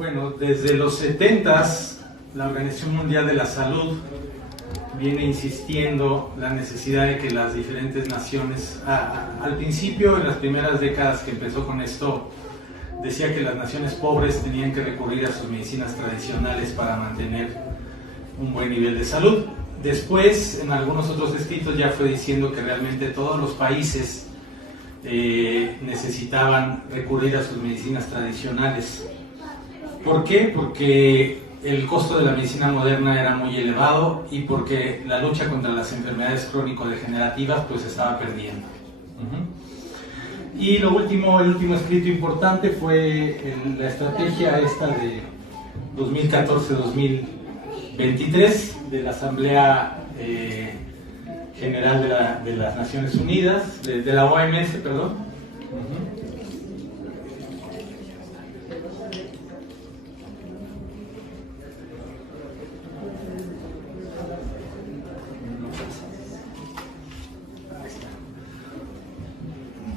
Bueno, desde los 70s, la Organización Mundial de la Salud viene insistiendo la necesidad de que las diferentes naciones, al principio, en las primeras décadas que empezó con esto, decía que las naciones pobres tenían que recurrir a sus medicinas tradicionales para mantener un buen nivel de salud. Después, en algunos otros escritos ya fue diciendo que realmente todos los países necesitaban recurrir a sus medicinas tradicionales. ¿Por qué? Porque el costo de la medicina moderna era muy elevado y porque la lucha contra las enfermedades crónico-degenerativas pues estaba perdiendo. Y el último escrito importante fue la estrategia esta de 2014-2023 de la Asamblea General de las Naciones Unidas, de la OMS, perdón.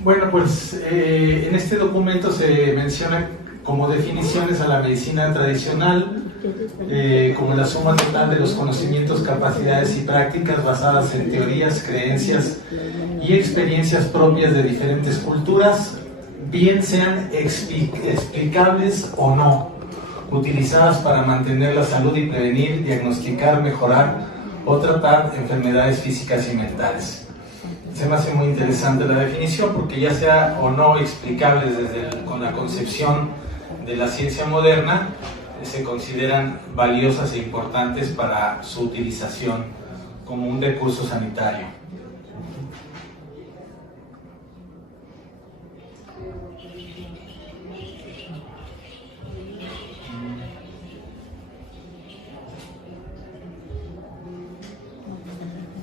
Bueno, pues en este documento se menciona como definiciones a la medicina tradicional como la suma total de los conocimientos, capacidades y prácticas basadas en teorías, creencias y experiencias propias de diferentes culturas, bien sean explicables o no, utilizadas para mantener la salud y prevenir, diagnosticar, mejorar o tratar enfermedades físicas y mentales. Se me hace muy interesante la definición porque ya sea o no explicables con la concepción de la ciencia moderna, se consideran valiosas e importantes para su utilización como un recurso sanitario.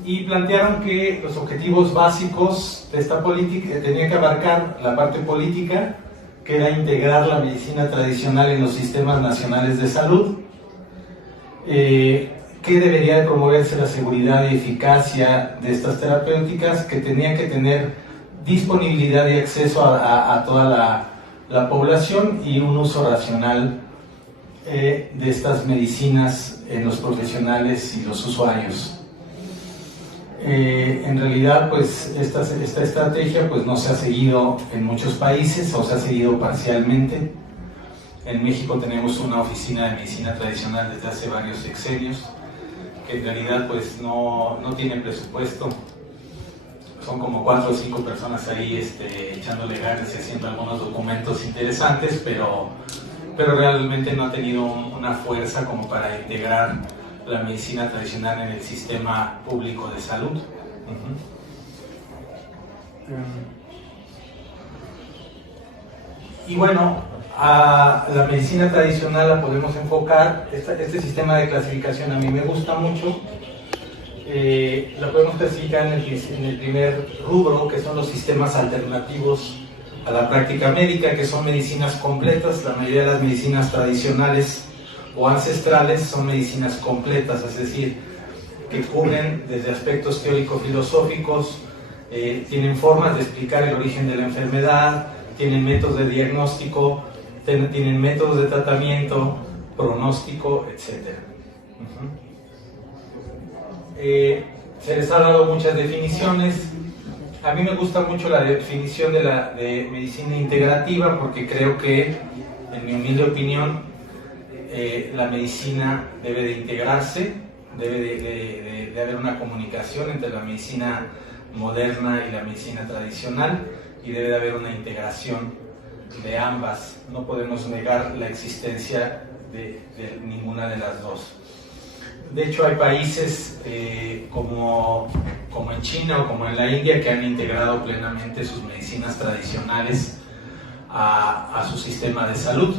Y plantearon que los objetivos básicos de esta política tenían que abarcar la parte política, que era integrar la medicina tradicional en los sistemas nacionales de salud, que debería de promoverse la seguridad y eficacia de estas terapéuticas, que tenían que tener disponibilidad y acceso a toda la población y un uso racional de estas medicinas en los profesionales y los usuarios. En realidad, pues esta estrategia pues no se ha seguido en muchos países o se ha seguido parcialmente. En México tenemos una oficina de medicina tradicional desde hace varios sexenios que en realidad pues no tiene presupuesto. Son como 4 o 5 personas ahí echándole ganas y haciendo algunos documentos interesantes, pero realmente no ha tenido una fuerza como para integrar la medicina tradicional en el sistema público de salud. Y bueno, a la medicina tradicional la podemos enfocar, este sistema de clasificación a mí me gusta mucho, la podemos clasificar en el primer rubro, que son los sistemas alternativos a la práctica médica, que son medicinas completas. La mayoría de las medicinas tradicionales o ancestrales son medicinas completas, es decir, que cubren desde aspectos teórico-filosóficos, tienen formas de explicar el origen de la enfermedad, tienen métodos de diagnóstico, tienen métodos de tratamiento, pronóstico, etc. Se les ha dado muchas definiciones. A mí me gusta mucho la definición de medicina integrativa porque creo que, en mi humilde opinión, la medicina debe de integrarse, debe de haber una comunicación entre la medicina moderna y la medicina tradicional y debe de haber una integración de ambas. No podemos negar la existencia de ninguna de las dos. De hecho, hay países como en China o como en la India que han integrado plenamente sus medicinas tradicionales a su sistema de salud.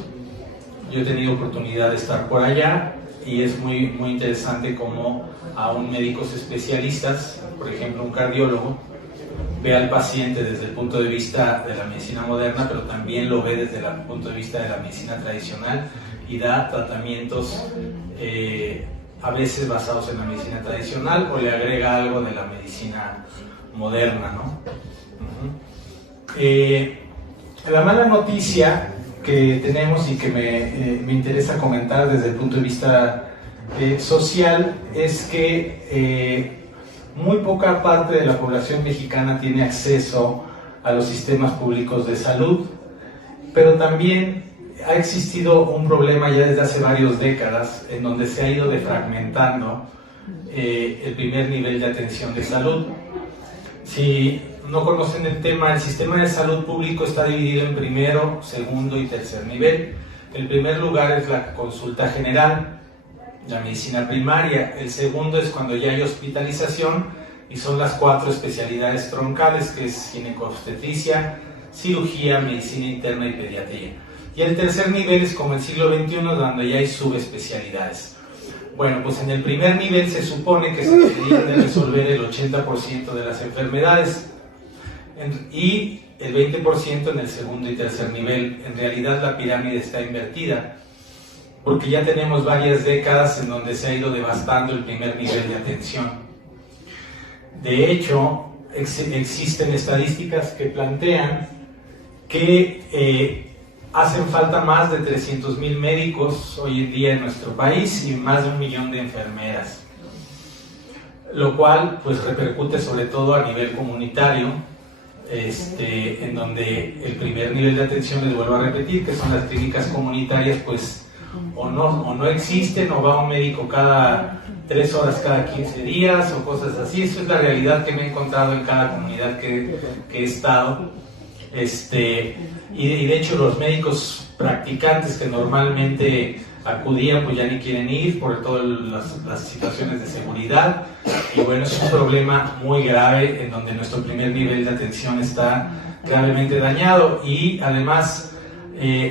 Yo he tenido oportunidad de estar por allá y es muy interesante cómo aún médicos especialistas, por ejemplo un cardiólogo, ve al paciente desde el punto de vista de la medicina moderna, pero también lo ve desde el punto de vista de la medicina tradicional y da tratamientos a veces basados en la medicina tradicional o le agrega algo de la medicina moderna, ¿no? La mala noticia que tenemos y que me interesa comentar desde el punto de vista social es que muy poca parte de la población mexicana tiene acceso a los sistemas públicos de salud, pero también ha existido un problema ya desde hace varias décadas en donde se ha ido defragmentando el primer nivel de atención de salud. Si no conocen el tema, el sistema de salud público está dividido en primero, segundo y tercer nivel. El primer lugar es la consulta general, la medicina primaria. El segundo es cuando ya hay hospitalización y son las 4 especialidades troncales, que es ginecobstetricia, cirugía, medicina interna y pediatría. Y el tercer nivel es como el siglo XXI, donde ya hay subespecialidades. Bueno, pues en el primer nivel se supone que se deberían de resolver el 80% de las enfermedades y el 20% en el segundo y tercer nivel. En realidad la pirámide está invertida, porque ya tenemos varias décadas en donde se ha ido devastando el primer nivel de atención. De hecho, existen estadísticas que plantean que hacen falta más de 300,000 médicos hoy en día en nuestro país y más de 1 millón de enfermeras, lo cual pues repercute sobre todo a nivel comunitario, en donde el primer nivel de atención, les vuelvo a repetir, que son las clínicas comunitarias, pues o no existen, o va un médico cada 3 horas cada 15 días o cosas así. Eso es la realidad que me he encontrado en cada comunidad que he estado. Y de hecho los médicos practicantes que normalmente acudían pues ya ni quieren ir por todas las situaciones de seguridad, y bueno, es un problema muy grave en donde nuestro primer nivel de atención está gravemente dañado. Y además,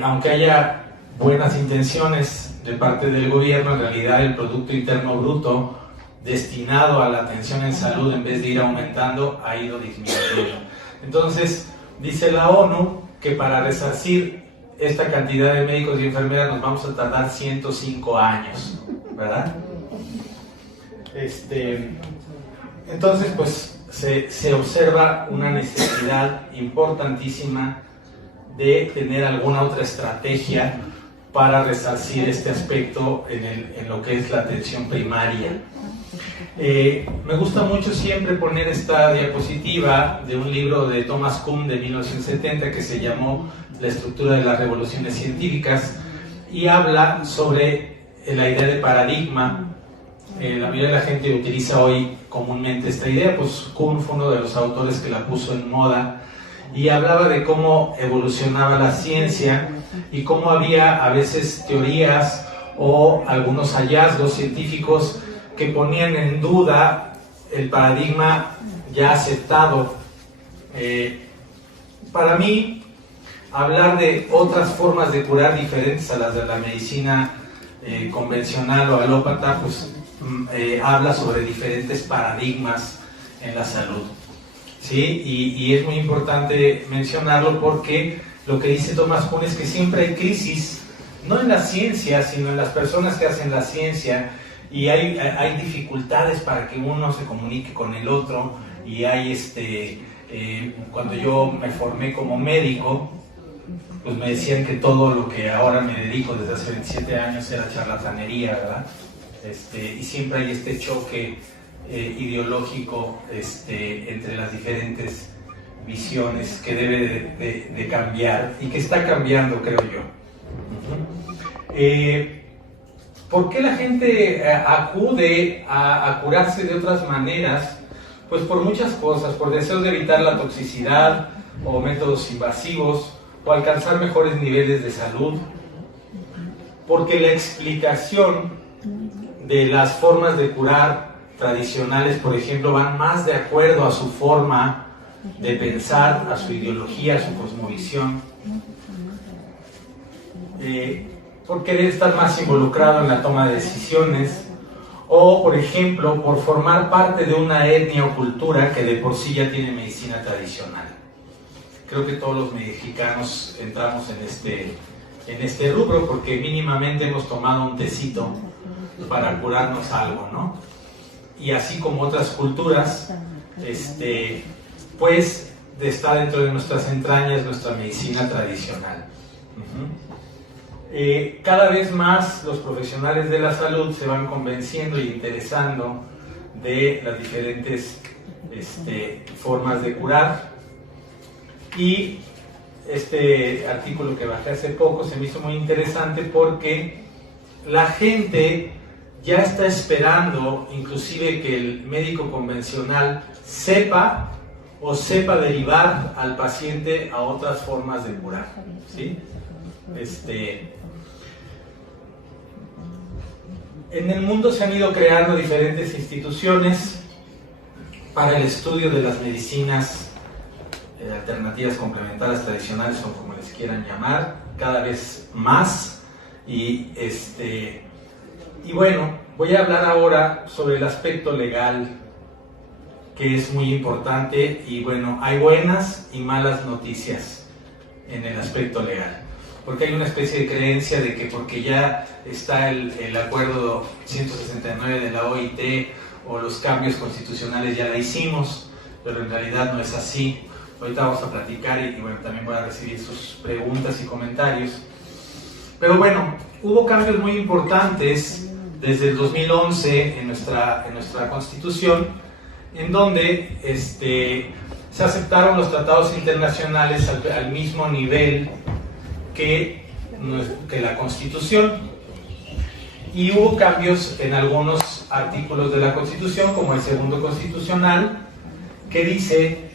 aunque haya buenas intenciones de parte del gobierno, en realidad el Producto Interno Bruto destinado a la atención en salud, en vez de ir aumentando, ha ido disminuyendo. Entonces, dice la ONU que para resarcir esta cantidad de médicos y enfermeras nos vamos a tardar 105 años, ¿verdad? Entonces, pues se observa una necesidad importantísima de tener alguna otra estrategia para resarcir este aspecto en lo que es la atención primaria. Me gusta mucho siempre poner esta diapositiva de un libro de Thomas Kuhn de 1970 que se llamó La estructura de las revoluciones científicas, y habla sobre la idea de paradigma. La mayoría de la gente utiliza hoy comúnmente esta idea, pues Kuhn fue uno de los autores que la puso en moda, y hablaba de cómo evolucionaba la ciencia y cómo había a veces teorías o algunos hallazgos científicos que ponían en duda el paradigma ya aceptado. Para mí, hablar de otras formas de curar diferentes a las de la medicina convencional o alópata, pues habla sobre diferentes paradigmas en la salud, ¿sí? Y es muy importante mencionarlo porque lo que dice Thomas Kuhn es que siempre hay crisis, no en la ciencia, sino en las personas que hacen la ciencia, y hay dificultades para que uno se comunique con el otro, y hay cuando yo me formé como médico, pues me decían que todo lo que ahora me dedico desde hace 27 años era charlatanería, ¿verdad? Y siempre hay este choque ideológico entre las diferentes visiones que debe de cambiar, y que está cambiando, creo yo. ¿Por qué la gente acude a curarse de otras maneras? Pues por muchas cosas, por deseos de evitar la toxicidad o métodos invasivos, o alcanzar mejores niveles de salud, porque la explicación de las formas de curar tradicionales, por ejemplo, van más de acuerdo a su forma de pensar, a su ideología, a su cosmovisión, por querer estar más involucrado en la toma de decisiones, o, por ejemplo, por formar parte de una etnia o cultura que de por sí ya tiene medicina tradicional. Creo que todos los mexicanos entramos en este rubro porque mínimamente hemos tomado un tecito para curarnos algo, ¿no? Y así como otras culturas, pues está dentro de nuestras entrañas nuestra medicina tradicional. Cada vez más los profesionales de la salud se van convenciendo y interesando de las diferentes formas de curar. Y este artículo que bajé hace poco se me hizo muy interesante porque la gente ya está esperando inclusive que el médico convencional sepa derivar al paciente a otras formas de curar, ¿sí? En el mundo se han ido creando diferentes instituciones para el estudio de las medicinas alternativas complementarias tradicionales, o como les quieran llamar, cada vez más. Y bueno, voy a hablar ahora sobre el aspecto legal, que es muy importante. Y bueno, hay buenas y malas noticias en el aspecto legal, porque hay una especie de creencia de que porque ya está el acuerdo 169 de la OIT o los cambios constitucionales ya la hicimos, pero en realidad no es así. Ahorita vamos a platicar y bueno, también voy a recibir sus preguntas y comentarios. Pero bueno, hubo cambios muy importantes desde el 2011 en nuestra Constitución, en donde se aceptaron los tratados internacionales al mismo nivel que la Constitución, y hubo cambios en algunos artículos de la Constitución, como el segundo constitucional, que dice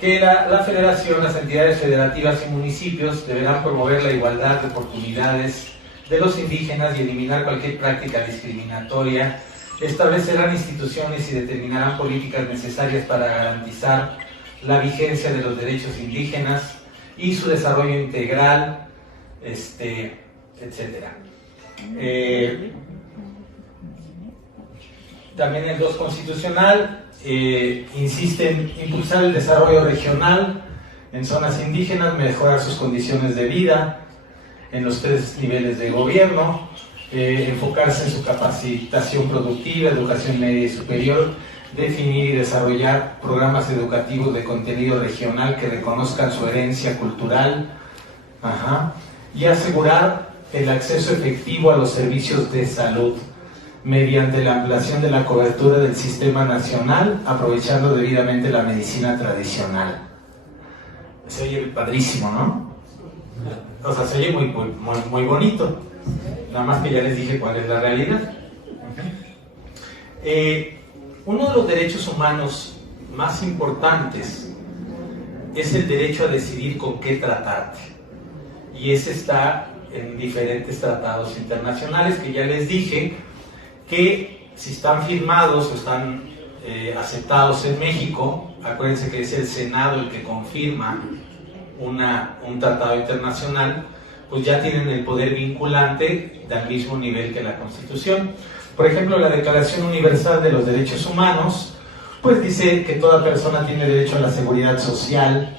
que la Federación, las entidades federativas y municipios deberán promover la igualdad de oportunidades de los indígenas y eliminar cualquier práctica discriminatoria, establecerán instituciones y determinarán políticas necesarias para garantizar la vigencia de los derechos indígenas y su desarrollo integral, etcétera. También el 2 constitucional insiste en impulsar el desarrollo regional en zonas indígenas, mejorar sus condiciones de vida en los 3 niveles de gobierno, enfocarse en su capacitación productiva, educación media y superior, definir y desarrollar programas educativos de contenido regional que reconozcan su herencia cultural, y asegurar el acceso efectivo a los servicios de salud mediante la ampliación de la cobertura del sistema nacional, aprovechando debidamente la medicina tradicional. Se oye padrísimo, ¿no? O sea, se oye muy bonito. Nada más que ya les dije cuál es la realidad. Uno de los derechos humanos más importantes es el derecho a decidir con qué tratarte. Y ese está en diferentes tratados internacionales que ya les dije que si están firmados o están aceptados en México, acuérdense que es el Senado el que confirma un tratado internacional, pues ya tienen el poder vinculante del mismo nivel que la Constitución. Por ejemplo, la Declaración Universal de los Derechos Humanos, pues dice que toda persona tiene derecho a la seguridad social,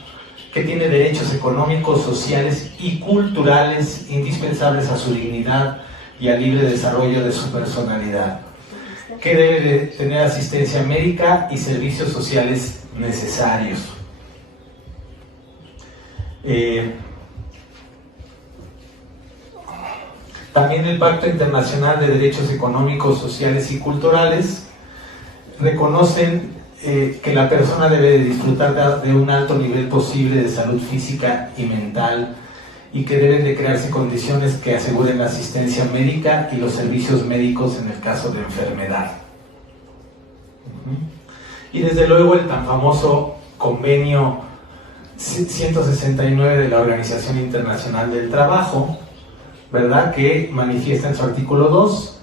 que tiene derechos económicos, sociales y culturales indispensables a su dignidad y al libre desarrollo de su personalidad, que debe de tener asistencia médica y servicios sociales necesarios. También el Pacto Internacional de Derechos Económicos, Sociales y Culturales reconocen que la persona debe de disfrutar de un alto nivel posible de salud física y mental, y que deben de crearse condiciones que aseguren la asistencia médica y los servicios médicos en el caso de enfermedad. Y desde luego el tan famoso convenio 169 de la Organización Internacional del Trabajo, ¿verdad?, que manifiesta en su artículo 2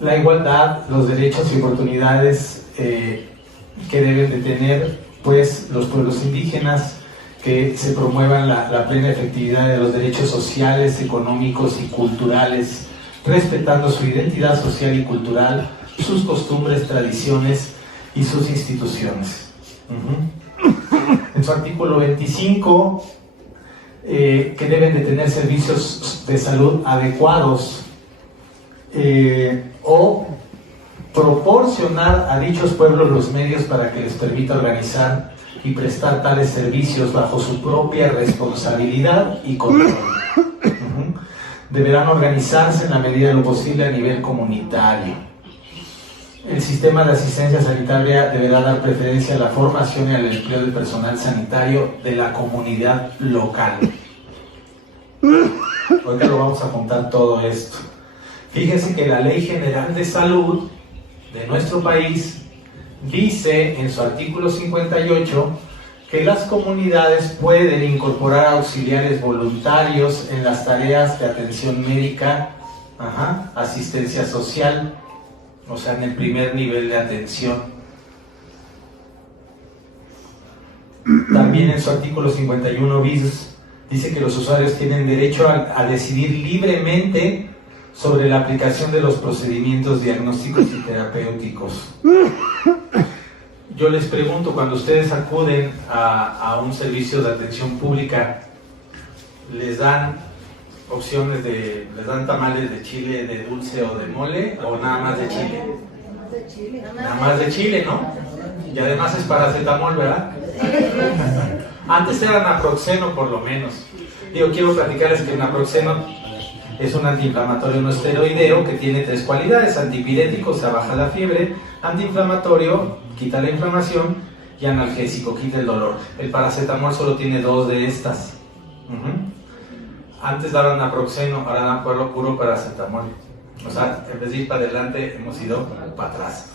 la igualdad, los derechos y oportunidades que deben de tener pues los pueblos indígenas, que se promuevan la plena efectividad de los derechos sociales, económicos y culturales, respetando su identidad social y cultural, sus costumbres, tradiciones y sus instituciones. En su artículo 25, que deben de tener servicios de salud adecuados o proporcionar a dichos pueblos los medios para que les permita organizar y prestar tales servicios bajo su propia responsabilidad y control. deberán organizarse en la medida de lo posible a nivel comunitario. El sistema de asistencia sanitaria deberá dar preferencia a la formación y al empleo de personal sanitario de la comunidad local. Ahorita lo vamos a contar todo esto. Fíjense que la Ley General de Salud de nuestro país dice en su artículo 58 que las comunidades pueden incorporar auxiliares voluntarios en las tareas de atención médica, asistencia social, o sea, en el primer nivel de atención. También en su artículo 51 bis dice que los usuarios tienen derecho a decidir libremente sobre la aplicación de los procedimientos diagnósticos y terapéuticos. Yo les pregunto, cuando ustedes acuden a un servicio de atención pública, ¿les dan opciones les dan tamales de chile, de dulce o de mole, o nada más de chile? Nada más de chile, ¿no? Y además es paracetamol, ¿verdad? Antes era naproxeno, por lo menos. Quiero platicarles que el naproxeno es un antiinflamatorio no esteroideo que tiene 3 cualidades: antipirético, o sea, baja la fiebre; antiinflamatorio, quita la inflamación; y analgésico, quita el dolor. El paracetamol solo tiene 2 de estas. Antes daban naproxeno, ahora dan puro paracetamol. O sea, en vez de ir para adelante, hemos ido para atrás.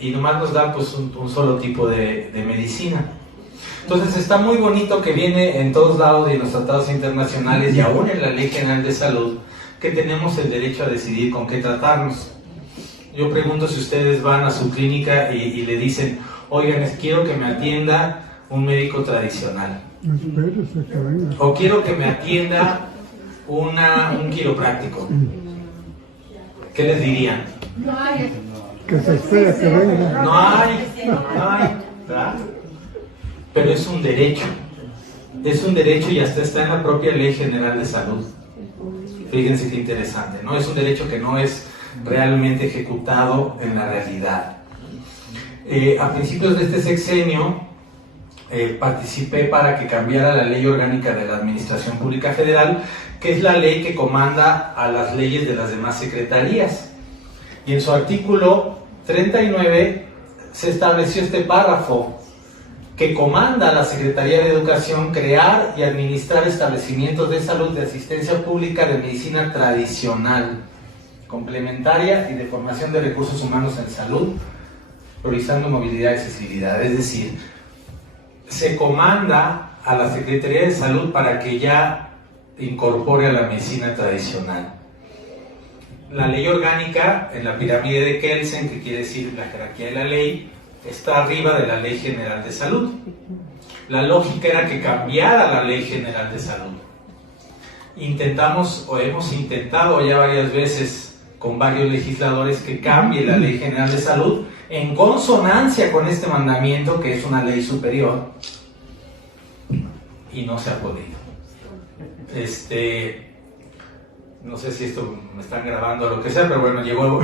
Y nomás nos dan pues un solo tipo de medicina. Entonces está muy bonito que viene en todos lados y en los tratados internacionales y aún en la Ley General de Salud que tenemos el derecho a decidir con qué tratarnos. Yo pregunto si ustedes van a su clínica y le dicen: oigan, quiero que me atienda un médico tradicional, o quiero que me atienda un quiropráctico. ¿Qué les dirían? No hay. Que se espera que venga. No hay, ¿verdad? Pero es un derecho y hasta está en la propia Ley General de Salud. Fíjense qué interesante, ¿no? Es un derecho que no es realmente ejecutado en la realidad. A principios de este sexenio participé para que cambiara la Ley Orgánica de la Administración Pública Federal, que es la ley que comanda a las leyes de las demás secretarías. Y en su artículo 39 se estableció este párrafo que comanda a la Secretaría de Educación crear y administrar establecimientos de salud de asistencia pública de medicina tradicional, complementaria y de formación de recursos humanos en salud, priorizando movilidad y accesibilidad. Es decir, se comanda a la Secretaría de Salud para que ya incorpore a la medicina tradicional. La ley orgánica, en la pirámide de Kelsen, que quiere decir la jerarquía de la ley, está arriba de la Ley General de Salud. La lógica era que cambiara la Ley General de Salud. Hemos intentado ya varias veces con varios legisladores que cambie la Ley General de Salud en consonancia con este mandamiento, que es una ley superior, y no se ha podido. No sé si esto me están grabando o lo que sea, pero bueno, llegó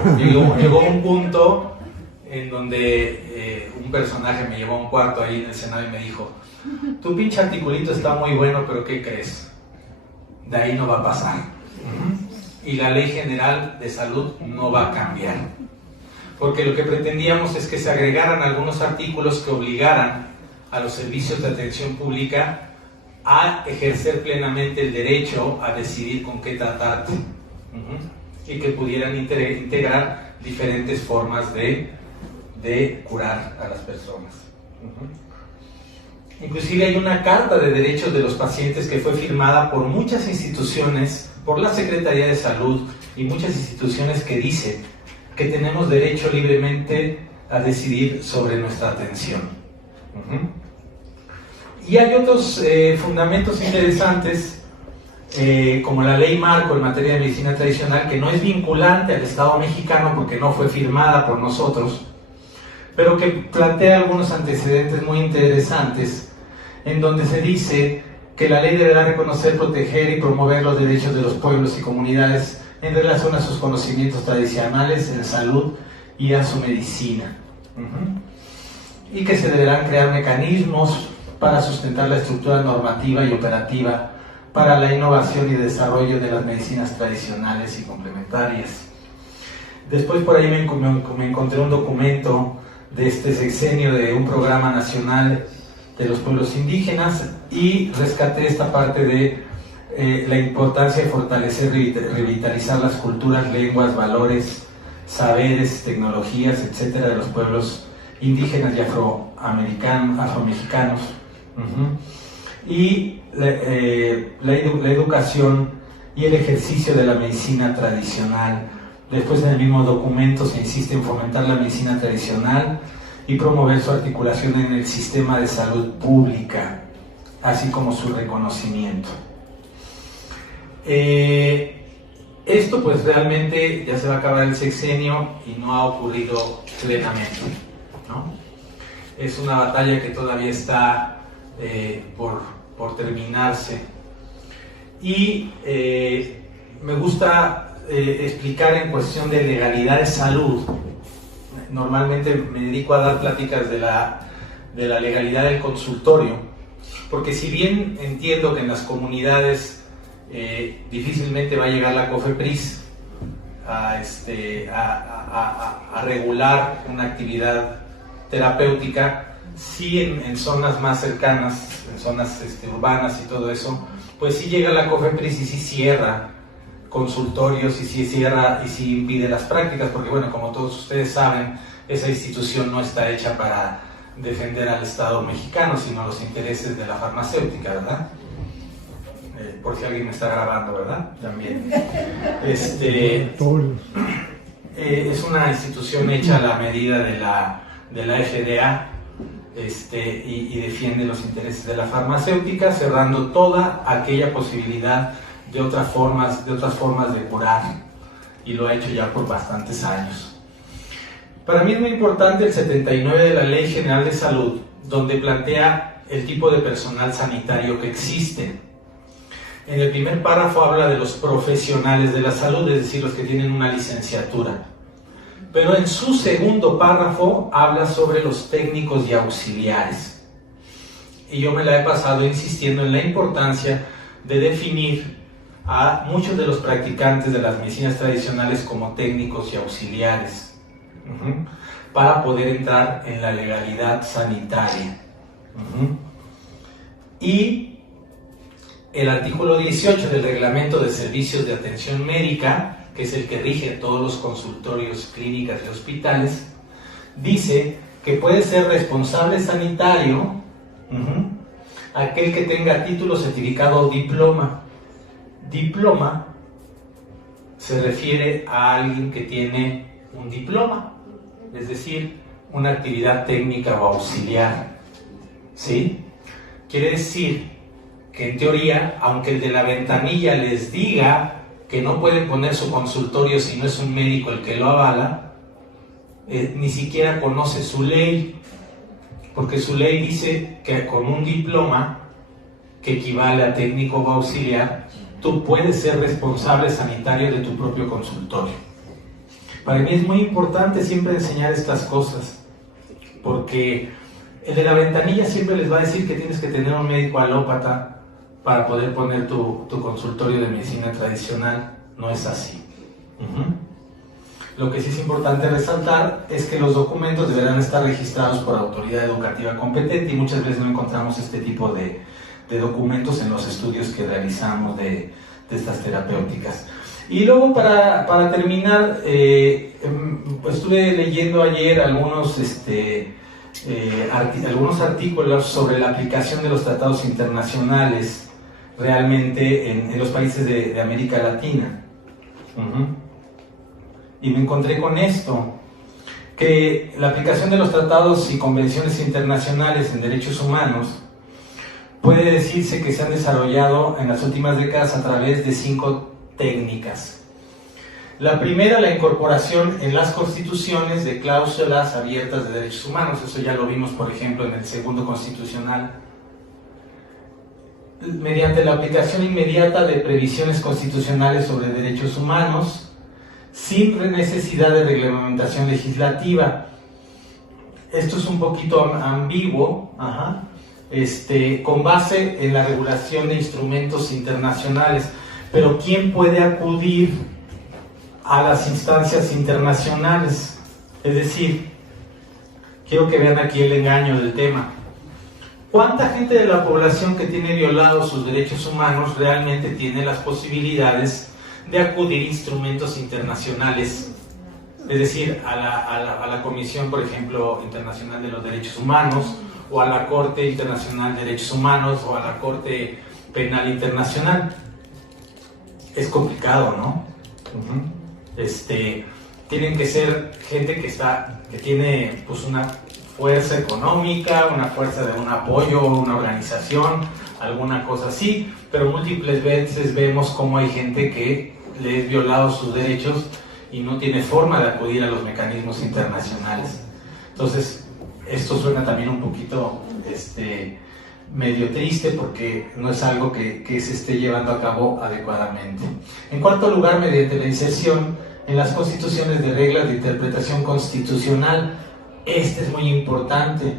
un punto en donde un personaje me llevó a un cuarto ahí en el Senado y me dijo: tu pinche articulito está muy bueno, pero ¿qué crees? De ahí no va a pasar. Y la Ley General de Salud no va a cambiar. Porque lo que pretendíamos es que se agregaran algunos artículos que obligaran a los servicios de atención pública a ejercer plenamente el derecho a decidir con qué tratarte. Y que pudieran integrar diferentes formas de curar a las personas. Inclusive hay una carta de derechos de los pacientes que fue firmada por muchas instituciones, por la Secretaría de Salud y muchas instituciones, que dice que tenemos derecho libremente a decidir sobre nuestra atención. Y hay otros fundamentos interesantes, como la ley marco en materia de medicina tradicional, que no es vinculante al Estado mexicano porque no fue firmada por nosotros, pero que plantea algunos antecedentes muy interesantes, en donde se dice que la ley deberá reconocer, proteger y promover los derechos de los pueblos y comunidades en relación a sus conocimientos tradicionales en salud y a su medicina. Y que se deberán crear mecanismos para sustentar la estructura normativa y operativa para la innovación y desarrollo de las medicinas tradicionales y complementarias. Después por ahí me encontré un documento de este sexenio de un programa nacional de los pueblos indígenas y rescaté esta parte de la importancia de fortalecer y revitalizar las culturas, lenguas, valores, saberes, tecnologías, etcétera, de los pueblos indígenas y afromexicanos. Y la educación y el ejercicio de la medicina tradicional. Después en el mismo documento se insiste en fomentar la medicina tradicional y promover su articulación en el sistema de salud pública, así como su reconocimiento. Esto pues realmente ya se va a acabar el sexenio y no ha ocurrido plenamente, ¿no? Es una batalla que todavía está por terminarse y me gusta explicar en cuestión de legalidad de salud. Normalmente me dedico a dar pláticas de la legalidad del consultorio, porque si bien entiendo que en las comunidades difícilmente va a llegar la COFEPRIS a regular una actividad terapéutica, sí en zonas más cercanas, en zonas urbanas y todo eso, pues sí llega la COFEPRIS y sí cierra consultorios y sí cierra y sí impide las prácticas, porque bueno, como todos ustedes saben, esa institución no está hecha para defender al Estado mexicano, sino los intereses de la farmacéutica, ¿verdad? Por si alguien me está grabando, ¿verdad? También. Es una institución hecha a la medida de la FDA y defiende los intereses de la farmacéutica, cerrando toda aquella posibilidad de otras formas de curar, y lo ha hecho ya por bastantes años. Para mí es muy importante el 79 de la Ley General de Salud, donde plantea el tipo de personal sanitario que existe. En el primer párrafo habla de los profesionales de la salud, es decir, los que tienen una licenciatura. Pero en su segundo párrafo habla sobre los técnicos y auxiliares. Y yo me la he pasado insistiendo en la importancia de definir a muchos de los practicantes de las medicinas tradicionales como técnicos y auxiliares, para poder entrar en la legalidad sanitaria. Y el artículo 18 del Reglamento de Servicios de Atención Médica, que es el que rige todos los consultorios, clínicas y hospitales, dice que puede ser responsable sanitario aquel que tenga título, certificado o diploma. Diploma se refiere a alguien que tiene un diploma, es decir, una actividad técnica o auxiliar, ¿sí? Quiere decir que en teoría, aunque el de la ventanilla les diga que no pueden poner su consultorio si no es un médico el que lo avala, ni siquiera conoce su ley, porque su ley dice que con un diploma que equivale a técnico o auxiliar, tú puedes ser responsable sanitario de tu propio consultorio. Para mí es muy importante siempre enseñar estas cosas, porque el de la ventanilla siempre les va a decir que tienes que tener un médico alópata para poder poner tu consultorio de medicina tradicional. No es así. Lo que sí es importante resaltar es que los documentos deberán estar registrados por autoridad educativa competente, y muchas veces no encontramos este tipo de documentos en los estudios que realizamos de estas terapéuticas. Y luego para terminar, estuve leyendo ayer algunos artículos sobre la aplicación de los tratados internacionales realmente en los países de América Latina. Y me encontré con esto, que la aplicación de los tratados y convenciones internacionales en derechos humanos puede decirse que se han desarrollado en las últimas décadas a través de 5 técnicas. La primera, la incorporación en las constituciones de cláusulas abiertas de derechos humanos. Eso ya lo vimos, por ejemplo, en el segundo constitucional. Mediante la aplicación inmediata de previsiones constitucionales sobre derechos humanos, sin necesidad de reglamentación legislativa. Esto es un poquito ambiguo, con base en la regulación de instrumentos internacionales. Pero ¿quién puede acudir a las instancias internacionales? Es decir, quiero que vean aquí el engaño del tema. ¿Cuánta gente de la población que tiene violados sus derechos humanos realmente tiene las posibilidades de acudir a instrumentos internacionales? Es decir, a la Comisión, por ejemplo, Internacional de los Derechos Humanos, o a la Corte Internacional de Derechos Humanos, o a la Corte Penal Internacional. Es complicado, ¿no? Tienen que ser gente que tiene pues una fuerza económica, una fuerza de un apoyo, una organización, alguna cosa así, pero múltiples veces vemos cómo hay gente que le es violado sus derechos y no tiene forma de acudir a los mecanismos internacionales. Entonces, esto suena también un poquito medio triste porque no es algo que se esté llevando a cabo adecuadamente. En cuarto lugar, mediante la inserción en las constituciones de reglas de interpretación constitucional. Este es muy importante.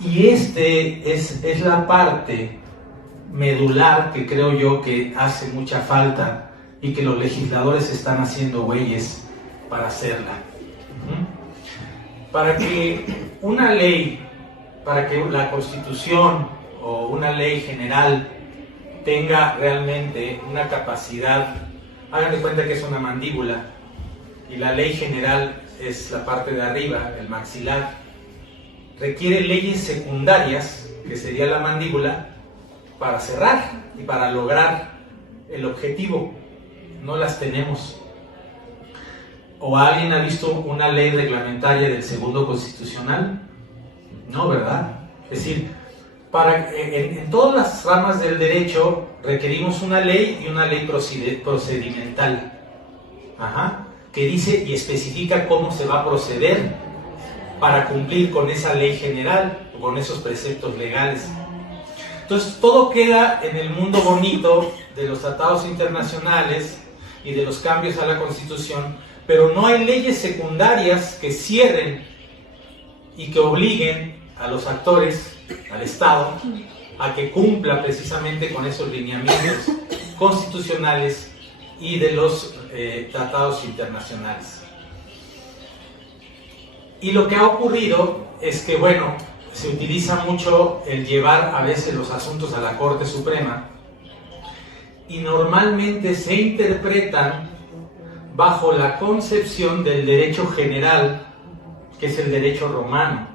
Y es la parte medular que creo yo que hace mucha falta y que los legisladores están haciendo güeyes para hacerla. Para que una ley, para que la Constitución o una ley general tenga realmente una capacidad, hagan de cuenta que es una mandíbula y la ley general es la parte de arriba, el maxilar, requiere leyes secundarias, que sería la mandíbula, para cerrar y para lograr el objetivo. No las tenemos. ¿O alguien ha visto una ley reglamentaria del segundo constitucional? No, ¿verdad? Es decir, en todas las ramas del derecho requerimos una ley y una ley procedimental. Que dice y especifica cómo se va a proceder para cumplir con esa ley general o con esos preceptos legales. Entonces todo queda en el mundo bonito de los tratados internacionales y de los cambios a la Constitución, pero no hay leyes secundarias que cierren y que obliguen a los actores, al Estado, a que cumpla precisamente con esos lineamientos constitucionales y de los tratados internacionales. Y lo que ha ocurrido es que, bueno, se utiliza mucho el llevar a veces los asuntos a la Corte Suprema y normalmente se interpretan bajo la concepción del derecho general, que es el derecho romano,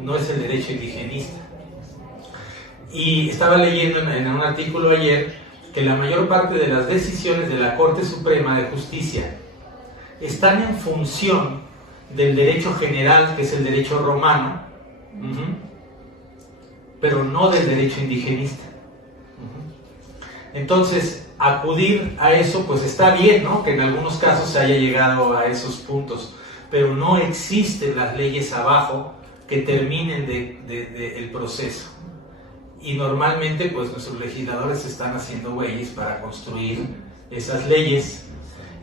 no es el derecho indigenista. Y estaba leyendo en un artículo ayer que la mayor parte de las decisiones de la Corte Suprema de Justicia están en función del derecho general, que es el derecho romano, pero no del derecho indigenista. Entonces, acudir a eso, pues está bien, ¿no? Que en algunos casos se haya llegado a esos puntos, pero no existen las leyes abajo que terminen el proceso. Y normalmente, pues nuestros legisladores están haciendo güeyes para construir esas leyes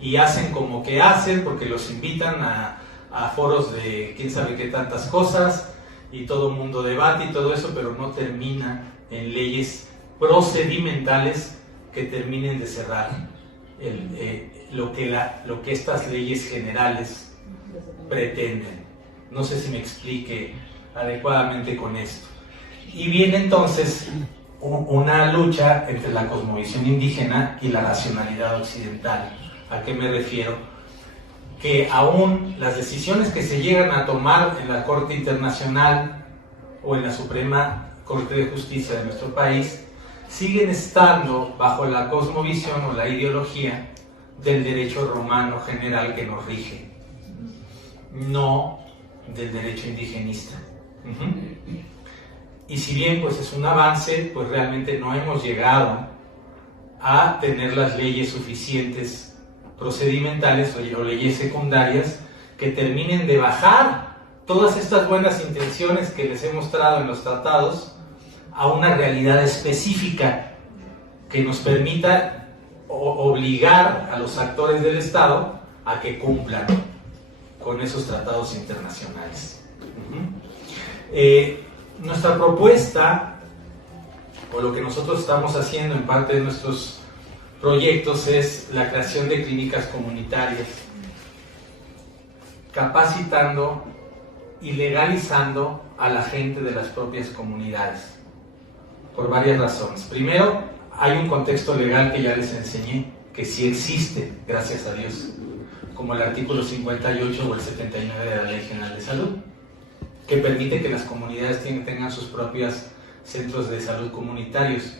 y hacen como que hacen, porque los invitan a foros de quién sabe qué tantas cosas y todo el mundo debate y todo eso, pero no termina en leyes procedimentales que terminen de cerrar lo que estas leyes generales pretenden. No sé si me explique adecuadamente con esto. Y viene entonces una lucha entre la cosmovisión indígena y la racionalidad occidental. ¿A qué me refiero? Que aún las decisiones que se llegan a tomar en la Corte Internacional o en la Suprema Corte de Justicia de nuestro país siguen estando bajo la cosmovisión o la ideología del derecho romano general que nos rige, no del derecho indigenista. Y si bien pues es un avance, pues realmente no hemos llegado a tener las leyes suficientes procedimentales o leyes secundarias que terminen de bajar todas estas buenas intenciones que les he mostrado en los tratados a una realidad específica que nos permita obligar a los actores del Estado a que cumplan con esos tratados internacionales. Nuestra propuesta, o lo que nosotros estamos haciendo en parte de nuestros proyectos, es la creación de clínicas comunitarias, capacitando y legalizando a la gente de las propias comunidades, por varias razones. Primero, hay un contexto legal que ya les enseñé, que sí existe, gracias a Dios, como el artículo 58 o el 79 de la Ley General de Salud, que permite que las comunidades tengan sus propios centros de salud comunitarios.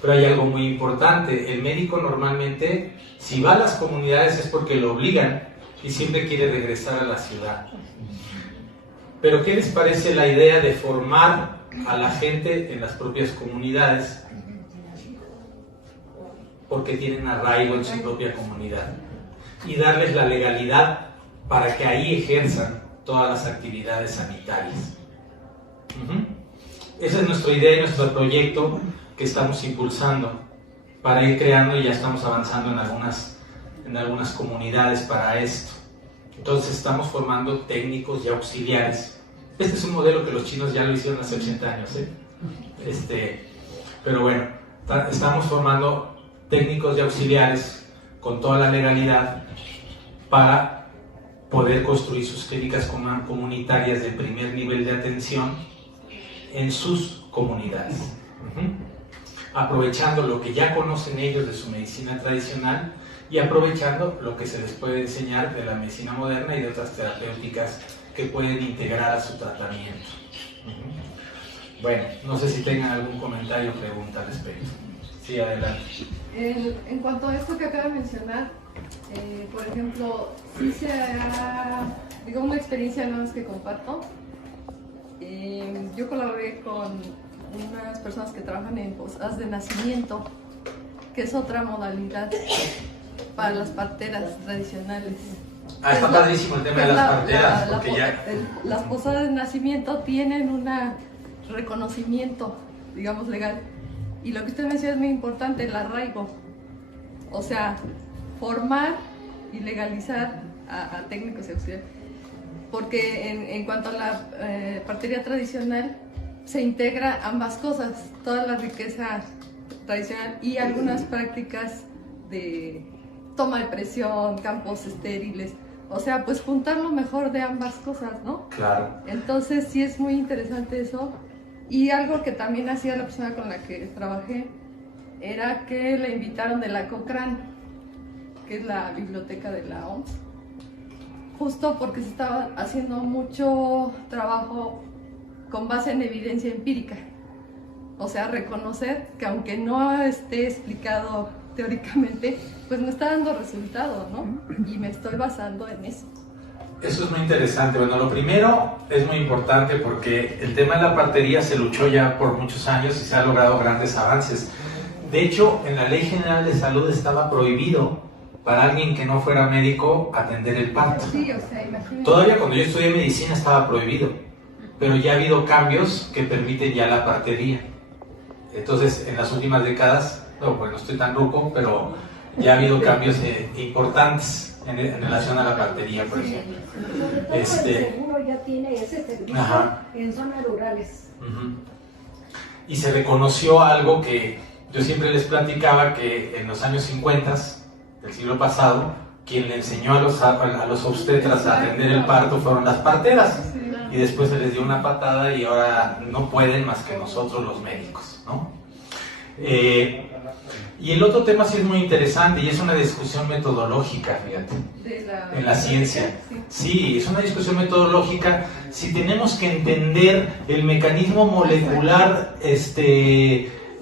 Pero hay algo muy importante: el médico normalmente, si va a las comunidades es porque lo obligan y siempre quiere regresar a la ciudad. Pero ¿qué les parece la idea de formar a la gente en las propias comunidades? Porque tienen arraigo en su propia comunidad, y darles la legalidad para que ahí ejerzan todas las actividades sanitarias. Esa es nuestra idea y nuestro proyecto que estamos impulsando para ir creando, y ya estamos avanzando en algunas comunidades para esto. Entonces estamos formando técnicos y auxiliares. Este es un modelo que los chinos ya lo hicieron hace 80 años, pero bueno, estamos formando técnicos y auxiliares con toda la legalidad para poder construir sus clínicas comunitarias de primer nivel de atención en sus comunidades, aprovechando lo que ya conocen ellos de su medicina tradicional y aprovechando lo que se les puede enseñar de la medicina moderna y de otras terapéuticas que pueden integrar a su tratamiento. Bueno, no sé si tengan algún comentario o pregunta al respecto. Sí, adelante. En cuanto a esto que acaba de mencionar, por ejemplo, sí se ha, digo, una experiencia nada más que comparto. Yo colaboré con unas personas que trabajan en posadas de nacimiento, que es otra modalidad para las parteras tradicionales. Está padrísimo el tema de las parteras, porque las posadas de nacimiento tienen un reconocimiento, digamos, legal. Y lo que usted menciona es muy importante, el arraigo. O sea, formar y legalizar a técnicos y auxiliares. Porque en cuanto a la partería tradicional, se integra ambas cosas, toda la riqueza tradicional y algunas prácticas de toma de presión, campos estériles. O sea, pues juntar lo mejor de ambas cosas, ¿no? Claro. Entonces sí es muy interesante eso. Y algo que también hacía la persona con la que trabajé era que le invitaron de la Cochrane, que es la biblioteca de la OMS, justo porque se estaba haciendo mucho trabajo con base en evidencia empírica. O sea, reconocer que aunque no esté explicado teóricamente, pues me está dando resultado, ¿no? Y me estoy basando en eso. Eso es muy interesante. Bueno, lo primero es muy importante porque el tema de la partería se luchó ya por muchos años y se han logrado grandes avances. De hecho, en la Ley General de Salud estaba prohibido para alguien que no fuera médico atender el parto. Sí, o sea, imagínate. Todavía cuando yo estudié medicina estaba prohibido, pero ya ha habido cambios que permiten ya la partería. Entonces, en las últimas décadas, no estoy tan ruco, pero ya ha habido cambios importantes en relación a la partería, por ejemplo. Sobre todo el seguro ya tiene ese servicio en zonas rurales. Y se reconoció algo que yo siempre les platicaba, que en los años 50 del siglo pasado, quien le enseñó a los obstetras a atender el parto fueron las parteras, y después se les dio una patada y ahora no pueden más que nosotros los médicos, ¿no? Y el otro tema sí es muy interesante y es una discusión metodológica, fíjate, en la ciencia. Sí, es una discusión metodológica. Si tenemos que entender el mecanismo molecular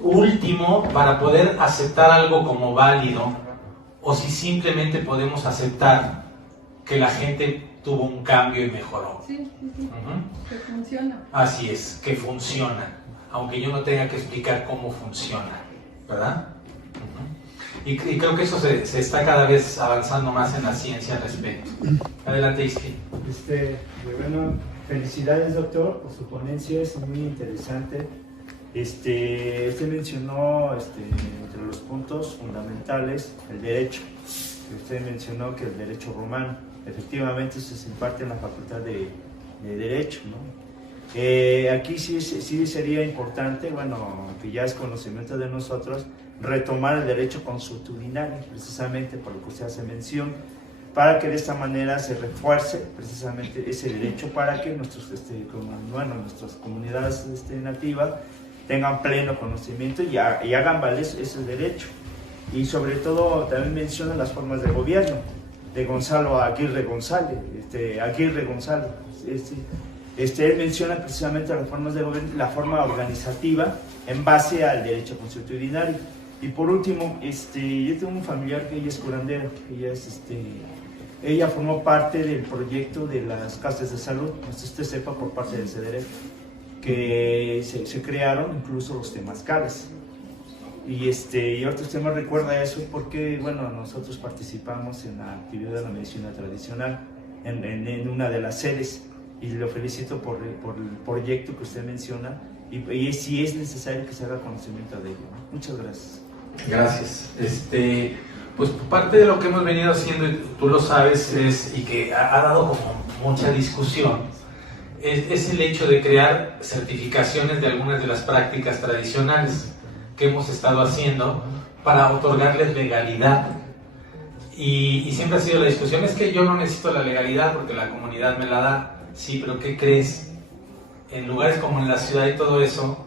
último para poder aceptar algo como válido, o si simplemente podemos aceptar que la gente tuvo un cambio y mejoró. Sí. Que funciona. Así es, que funciona, aunque yo no tenga que explicar cómo funciona, ¿verdad? Y creo que eso se está cada vez avanzando más en la ciencia al respecto. Adelante, Iski. Bueno, felicidades, doctor, por su ponencia, es muy interesante. Usted mencionó entre los puntos fundamentales el derecho. Usted mencionó que el derecho romano, efectivamente, se imparte en la facultad de Derecho, ¿no? Aquí sí sería importante, bueno, que ya es conocimiento de nosotros, retomar el derecho consuetudinario, precisamente por lo que usted hace mención, para que de esta manera se refuerce precisamente ese derecho para que nuestras comunidades nativas tengan pleno conocimiento y hagan valer ese derecho. Y sobre todo también menciona las formas de gobierno de Gonzalo Aguirre González. Él menciona precisamente las formas de gobierno, la forma organizativa en base al derecho consuetudinario. Y por último, yo tengo un familiar que ella es curandera, ella formó parte del proyecto de las casas de salud, no sé si usted sepa, por parte del CDRF, que se crearon incluso los temazcales. Y ahorita usted me recuerda eso porque, bueno, nosotros participamos en la actividad de la medicina tradicional en una de las sedes, y lo felicito por el proyecto que usted menciona, y si es necesario que se haga conocimiento de ello, ¿no? Muchas gracias. Gracias. Pues parte de lo que hemos venido haciendo, y tú lo sabes, y que ha dado como mucha discusión, es el hecho de crear certificaciones de algunas de las prácticas tradicionales que hemos estado haciendo para otorgarles legalidad. Y siempre ha sido la discusión, es que yo no necesito la legalidad porque la comunidad me la da. Sí, pero ¿qué crees? En lugares como en la ciudad y todo eso,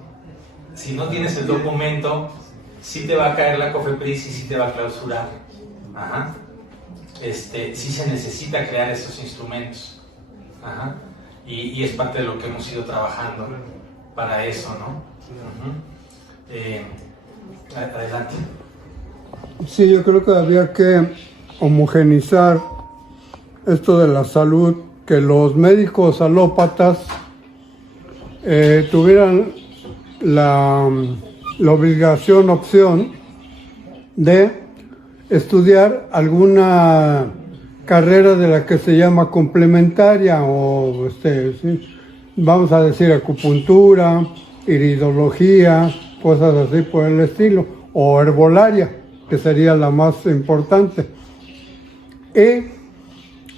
si no tienes el documento, sí te va a caer la COFEPRIS y sí te va a clausurar. Ajá. Sí se necesita crear esos instrumentos. Ajá. Y es parte de lo que hemos ido trabajando para eso, ¿no? Adelante. Sí, yo creo que había que homogenizar esto de la salud, que los médicos alópatas tuvieran la opción de estudiar alguna carrera de la que se llama complementaria, o ¿sí? Vamos a decir acupuntura, iridología, cosas así por el estilo, o herbolaria, que sería la más importante. Y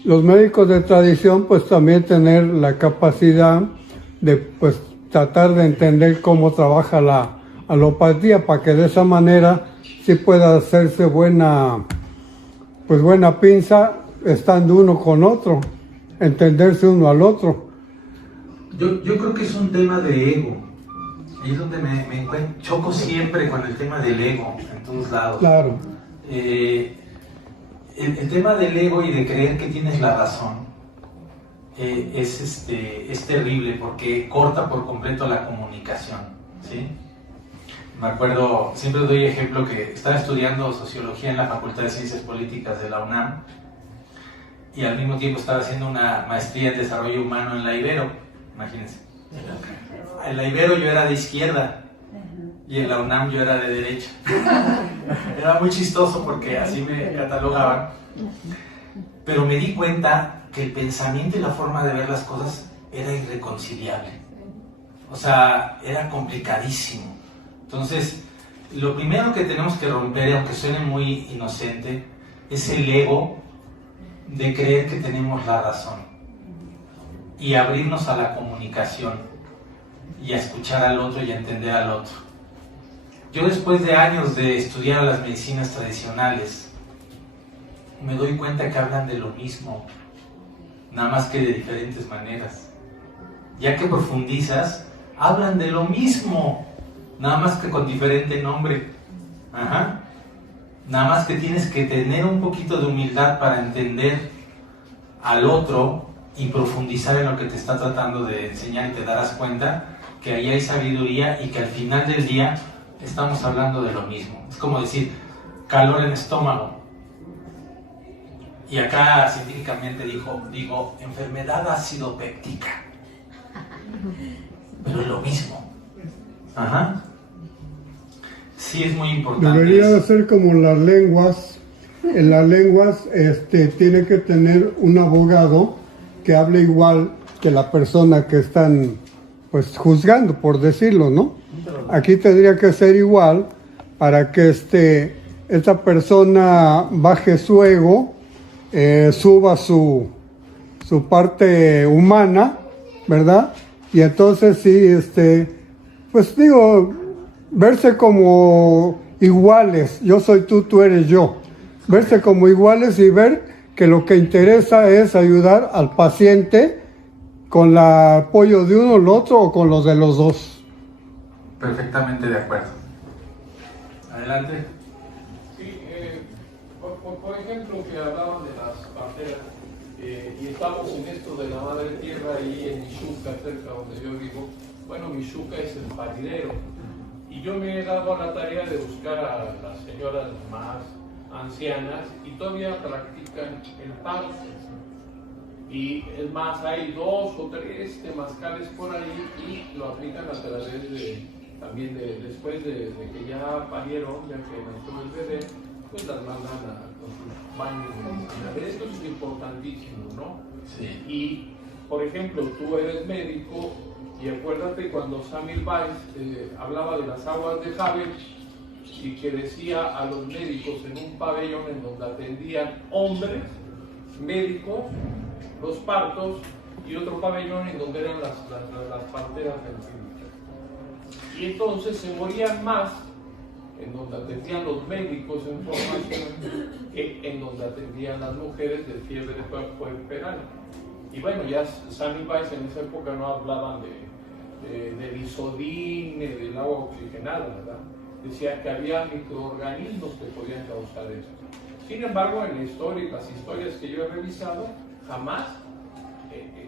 los médicos de tradición pues también tener la capacidad de pues tratar de entender cómo trabaja la alopatía, para que de esa manera sí pueda hacerse buena pinza estando uno con otro, entenderse uno al otro. Yo creo que es un tema de ego. Ahí es donde me encuentro, choco siempre con el tema del ego en todos lados. Claro. El tema del ego y de creer que tienes la razón es terrible, porque corta por completo la comunicación, ¿sí? Me acuerdo, siempre doy ejemplo, que estaba estudiando sociología en la Facultad de Ciencias Políticas de la UNAM, y al mismo tiempo estaba haciendo una maestría en desarrollo humano en la Ibero, imagínense. En la Ibero yo era de izquierda y en la UNAM yo era de derecha. Era muy chistoso porque así me catalogaban, pero me di cuenta que el pensamiento y la forma de ver las cosas era irreconciliable, o sea, era complicadísimo. Entonces, lo primero que tenemos que romper, aunque suene muy inocente, es el ego de creer que tenemos la razón, y abrirnos a la comunicación y a escuchar al otro y a entender al otro. Yo, después de años de estudiar las medicinas tradicionales, me doy cuenta que hablan de lo mismo, nada más que de diferentes maneras. Ya que profundizas, hablan de lo mismo, nada más que con diferente nombre. Ajá. Nada más que tienes que tener un poquito de humildad para entender al otro y profundizar en lo que te está tratando de enseñar, y te darás cuenta que ahí hay sabiduría y que al final del día estamos hablando de lo mismo. Es como decir calor en estómago, y acá científicamente digo enfermedad acidopéptica, pero es lo mismo. Ajá. Sí, es muy importante. Debería de ser como las lenguas. En las lenguas tiene que tener un abogado que hable igual que la persona que están pues juzgando, por decirlo, ¿no? Aquí tendría que ser igual para que esta persona baje su ego, suba su parte humana, ¿verdad? Y entonces sí, pues digo, verse como iguales, yo soy tú, tú eres yo, verse como iguales y ver que lo que interesa es ayudar al paciente con el apoyo de uno, el otro o con los de los dos. Perfectamente de acuerdo. Adelante. Sí, por ejemplo, que hablaban de las parteras, y estamos en esto de la madre tierra y en Mixuca, cerca donde yo vivo. Bueno, Mixuca es el paridero, y yo me he dado a la tarea de buscar a las señoras más ancianas y todavía practican el parto. Y es más, hay 2 o 3 temazcales por ahí y lo aplican a través también después de que ya parieron, ya que nació el bebé, pues las mandan con sus baños medicinales. Esto es importantísimo, ¿no? Sí. Y, por ejemplo, tú eres médico y acuérdate cuando Samuel Weiss hablaba de las aguas de Haber y que decía a los médicos en un pabellón en donde atendían hombres, médicos, los partos, y otro pabellón en donde eran las parteras científicas. Y entonces se morían más en donde atendían los médicos en formación que en donde atendían las mujeres de fiebre puerperal. Y bueno, ya Sammy Weiss en esa época no hablaban del isodín, del agua oxigenada, ¿verdad? Decía que había microorganismos que podían causar eso. Sin embargo, en las historias que yo he revisado, jamás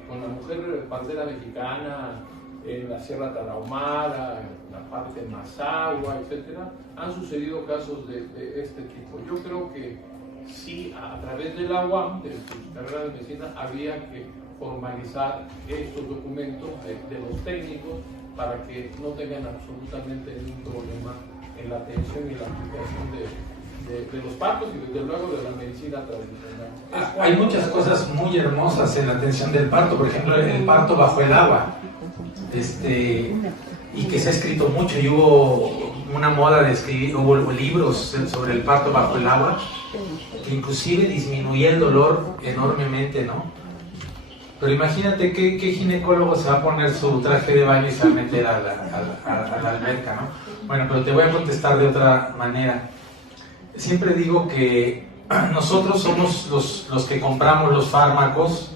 con la mujer partera mexicana, en la Sierra Tarahumara, en la parte de Mazahua, etcétera, han sucedido casos de este tipo. Yo creo que sí, a través de la UAM, de sus carreras de medicina, habría que formalizar estos documentos de los técnicos para que no tengan absolutamente ningún problema en la atención y la aplicación de los partos y desde luego de la medicina tradicional. Hay muchas cosas muy hermosas en la atención del parto, por ejemplo el parto bajo el agua, y que se ha escrito mucho, y hubo una moda de escribir, hubo libros sobre el parto bajo el agua, que inclusive disminuía el dolor enormemente, ¿no? Pero imagínate qué ginecólogo se va a poner su traje de baño y se va a meter a la alberca, ¿no? Bueno, pero te voy a contestar de otra manera. Siempre digo que nosotros somos los que compramos los fármacos,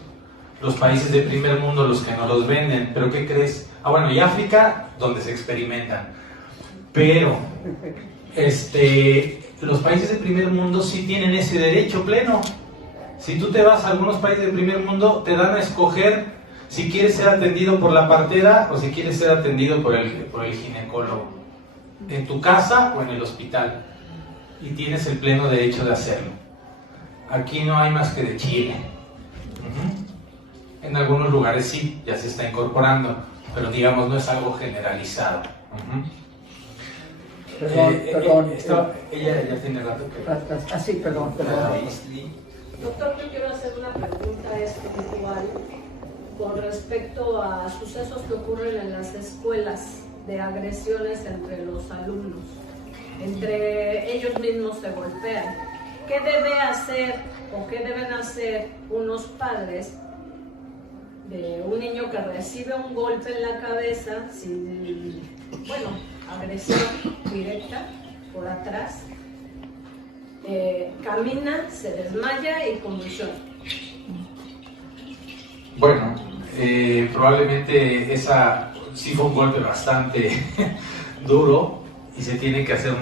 los países de primer mundo los que nos los venden, pero ¿qué crees? Bueno, y África, donde se experimentan. Pero los países de primer mundo sí tienen ese derecho pleno. Si tú te vas a algunos países de primer mundo, te dan a escoger si quieres ser atendido por la partera o si quieres ser atendido por el ginecólogo, en tu casa o en el hospital. Y tienes el pleno derecho de hacerlo. Aquí no hay más que de Chile. En algunos lugares sí, ya se está incorporando, pero digamos no es algo generalizado. Perdón. Ella ya tiene rato que... Así, perdón. Doctor, yo quiero hacer una pregunta espiritual con respecto a sucesos que ocurren en las escuelas de agresiones entre los alumnos. Entre ellos mismos se golpean. ¿Qué debe hacer o qué deben hacer unos padres de un niño que recibe un golpe en la cabeza sin, agresión directa por atrás? Camina, se desmaya y convulsiona. Bueno, probablemente esa sí fue un golpe bastante duro y se tiene que hacer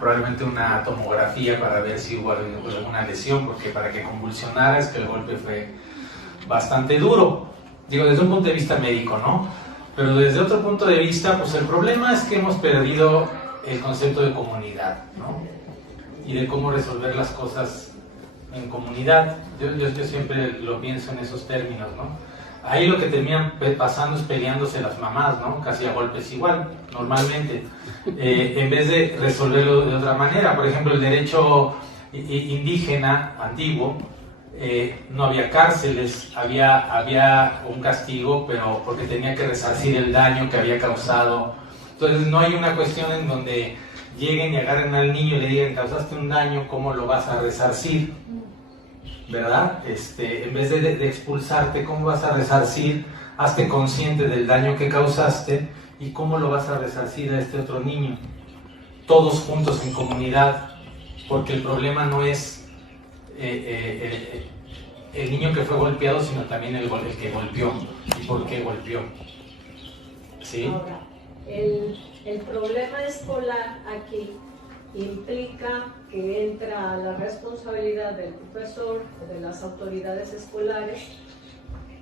probablemente una tomografía para ver si hubo alguna lesión, porque para que convulsionara es que el golpe fue bastante duro. Digo, desde un punto de vista médico, ¿no? Pero desde otro punto de vista, pues el problema es que hemos perdido el concepto de comunidad, ¿no? Y de cómo resolver las cosas en comunidad. Yo siempre lo pienso en esos términos, ¿no? Ahí lo que terminan pasando es peleándose las mamás, ¿no? Casi a golpes igual, normalmente. En vez de resolverlo de otra manera. Por ejemplo, el derecho indígena antiguo, no había cárceles, había un castigo, pero porque tenía que resarcir el daño que había causado. Entonces no hay una cuestión en donde lleguen y agarren al niño y le digan, causaste un daño, ¿cómo lo vas a resarcir? ¿Verdad? En vez de expulsarte, ¿cómo vas a resarcir hazte consciente del daño que causaste y cómo lo vas a resarcir a este otro niño, todos juntos en comunidad, porque el problema no es el niño que fue golpeado, sino también el que golpeó y por qué golpeó. ¿Sí? Ahora, el problema escolar aquí implica que entra la responsabilidad del profesor o de las autoridades escolares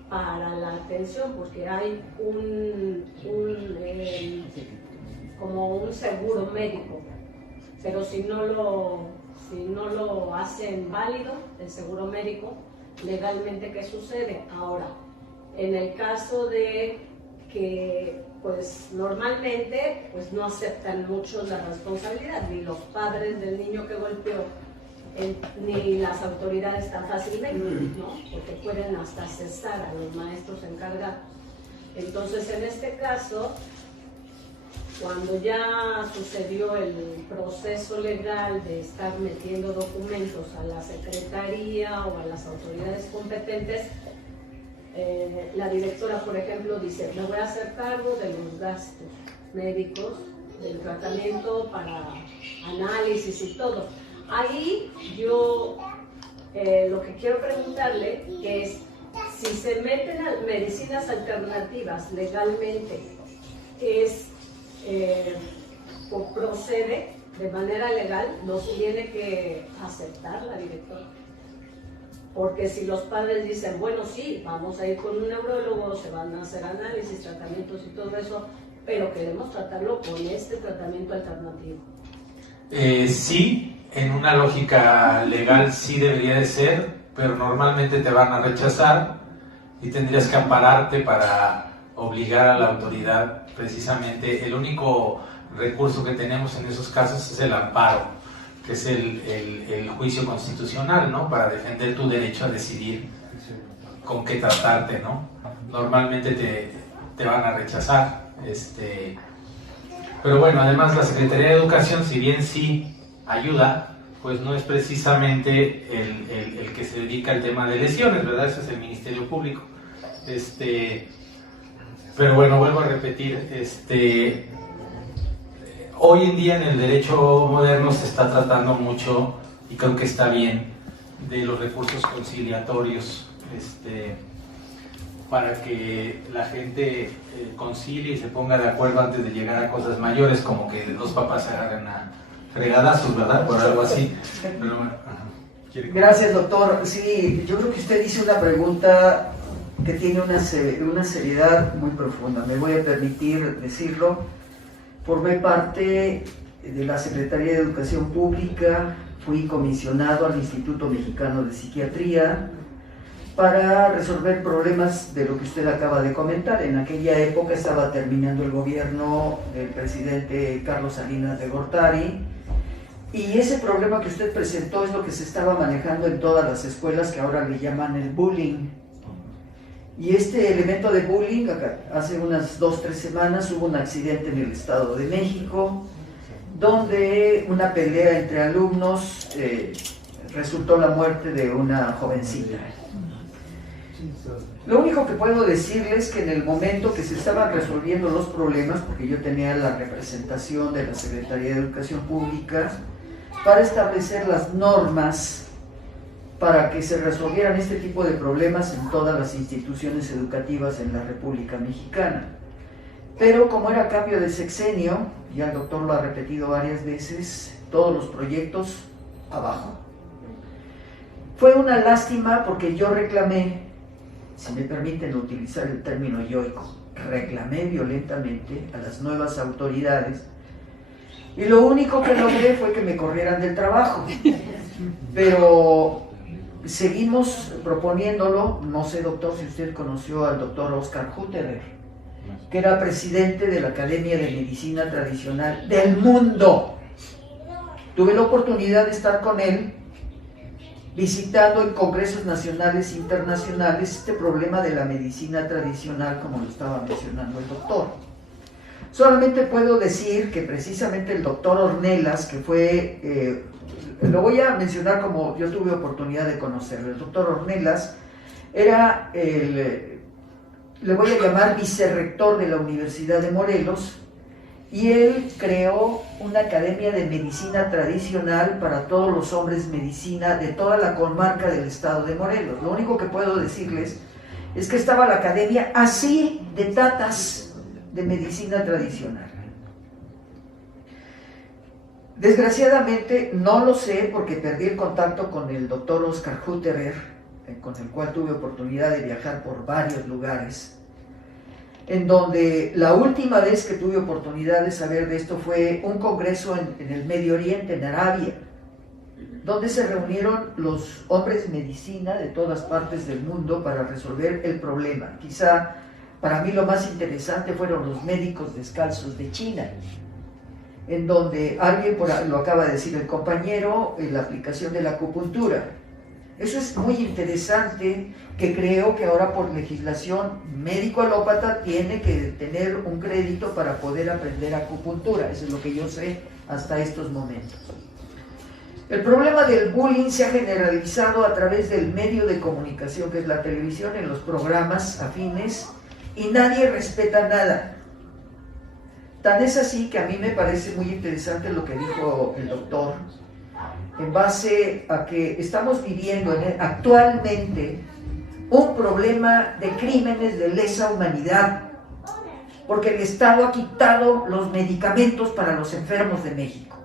para la atención, porque hay como un seguro médico, pero si no lo hacen válido, el seguro médico, legalmente, ¿qué sucede? Ahora, en el caso de que pues normalmente pues no aceptan mucho la responsabilidad, ni los padres del niño que golpeó, ni las autoridades tan fácilmente, ¿no? Porque pueden hasta cesar a los maestros encargados. Entonces, en este caso, cuando ya sucedió el proceso legal de estar metiendo documentos a la secretaría o a las autoridades competentes, la directora, por ejemplo, dice: me voy a hacer cargo de los gastos médicos, del tratamiento para análisis y todo. Ahí yo lo que quiero preguntarle es si se meten a medicinas alternativas legalmente, procede de manera legal, los tiene que aceptar la directora. Porque si los padres dicen, bueno, sí, vamos a ir con un neurólogo, se van a hacer análisis, tratamientos y todo eso, pero queremos tratarlo con este tratamiento alternativo. Sí, en una lógica legal sí debería de ser, pero normalmente te van a rechazar y tendrías que ampararte para obligar a la autoridad. Precisamente el único recurso que tenemos en esos casos es el amparo, que es el juicio constitucional, ¿no? Para defender tu derecho a decidir con qué tratarte, ¿no? Normalmente te van a rechazar. Pero bueno, además la Secretaría de Educación, si bien sí ayuda, pues no es precisamente el que se dedica al tema de lesiones, ¿verdad? Eso es el Ministerio Público. Pero bueno, vuelvo a repetir, hoy en día en el derecho moderno se está tratando mucho, y creo que está bien, de los recursos conciliatorios, para que la gente concilie y se ponga de acuerdo antes de llegar a cosas mayores, como que dos papás se agarren a fregadazos, ¿verdad? Por algo así. Pero bueno, gracias, doctor. Sí, yo creo que usted hizo una pregunta que tiene una seriedad muy profunda. Me voy a permitir decirlo. Formé parte de la Secretaría de Educación Pública, fui comisionado al Instituto Mexicano de Psiquiatría para resolver problemas de lo que usted acaba de comentar. En aquella época estaba terminando el gobierno del presidente Carlos Salinas de Gortari, y ese problema que usted presentó es lo que se estaba manejando en todas las escuelas, que ahora le llaman el bullying. Y este elemento de bullying, hace unas 2-3 semanas hubo un accidente en el Estado de México, donde una pelea entre alumnos resultó la muerte de una jovencita. Lo único que puedo decirles es que en el momento que se estaban resolviendo los problemas, porque yo tenía la representación de la Secretaría de Educación Pública para establecer las normas para que se resolvieran este tipo de problemas en todas las instituciones educativas en la República Mexicana. Pero como era cambio de sexenio, ya el doctor lo ha repetido varias veces, todos los proyectos abajo. Fue una lástima porque yo reclamé, si me permiten utilizar el término yoico, reclamé violentamente a las nuevas autoridades, y lo único que logré fue que me corrieran del trabajo. Pero seguimos proponiéndolo. No sé, doctor, si usted conoció al doctor Oscar Hutterer, que era presidente de la Academia de Medicina Tradicional del mundo. Tuve la oportunidad de estar con él visitando en congresos nacionales e internacionales este problema de la medicina tradicional, como lo estaba mencionando el doctor. Solamente puedo decir que precisamente el doctor Ornelas, que fue, lo voy a mencionar como yo tuve oportunidad de conocerlo, el doctor Ornelas era le voy a llamar vicerrector de la Universidad de Morelos, y él creó una academia de medicina tradicional para todos los hombres medicina de toda la comarca del estado de Morelos. Lo único que puedo decirles es que estaba la academia así de tatas de medicina tradicional. Desgraciadamente no lo sé porque perdí el contacto con el doctor Oscar Hutterer, con el cual tuve oportunidad de viajar por varios lugares, en donde la última vez que tuve oportunidad de saber de esto fue un congreso en el Medio Oriente, en Arabia, donde se reunieron los hombres medicina de todas partes del mundo para resolver el problema. Quizá para mí lo más interesante fueron los médicos descalzos de China, en donde alguien, lo acaba de decir el compañero, la aplicación de la acupuntura. Eso es muy interesante, que creo que ahora por legislación médico alópata tiene que tener un crédito para poder aprender acupuntura. Eso es lo que yo sé hasta estos momentos. El problema del bullying se ha generalizado a través del medio de comunicación que es la televisión, en los programas afines, y nadie respeta nada. Tan es así que a mí me parece muy interesante lo que dijo el doctor, en base a que estamos viviendo actualmente un problema de crímenes de lesa humanidad, porque el Estado ha quitado los medicamentos para los enfermos de México.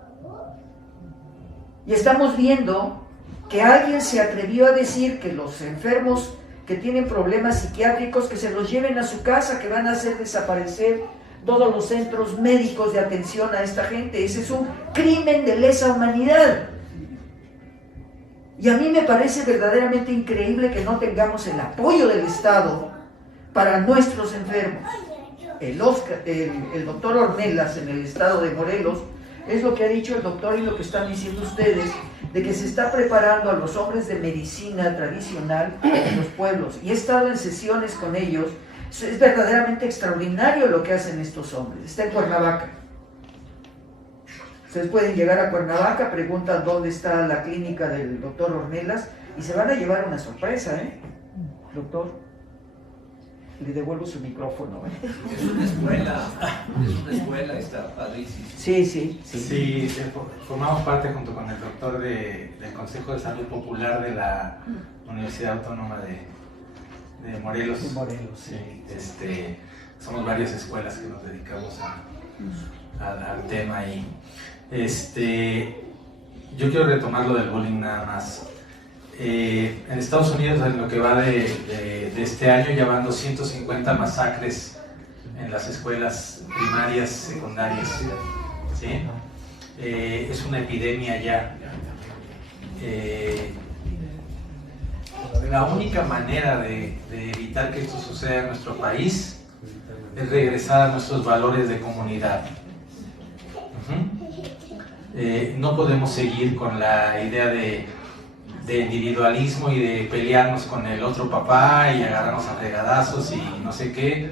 Y estamos viendo que alguien se atrevió a decir que los enfermos que tienen problemas psiquiátricos, que se los lleven a su casa, que van a hacer desaparecer todos los centros médicos de atención a esta gente. Ese es un crimen de lesa humanidad. Y a mí me parece verdaderamente increíble que no tengamos el apoyo del Estado para nuestros enfermos. El doctor Ornelas en el estado de Morelos es lo que ha dicho el doctor y lo que están diciendo ustedes, de que se está preparando a los hombres de medicina tradicional en los pueblos. Y he estado en sesiones con ellos. Es verdaderamente extraordinario lo que hacen estos hombres. Está en Cuernavaca. Ustedes pueden llegar a Cuernavaca, preguntan dónde está la clínica del doctor Ornelas y se van a llevar una sorpresa, ¿eh? Doctor, le devuelvo su micrófono, ¿eh? Es una escuela, está padrísimo. Sí, formamos parte junto con el doctor del Consejo de Salud Popular de la Universidad Autónoma de Morelos. Sí. Somos varias escuelas que nos dedicamos al tema y yo quiero retomar lo del bullying nada más. En Estados Unidos, en lo que va de este año, ya van 250 masacres en las escuelas primarias, secundarias, ¿sí? Es una epidemia ya. La única manera de evitar que esto suceda en nuestro país es regresar a nuestros valores de comunidad. No podemos seguir con la idea de individualismo y de pelearnos con el otro papá y agarrarnos a regadazos y no sé qué,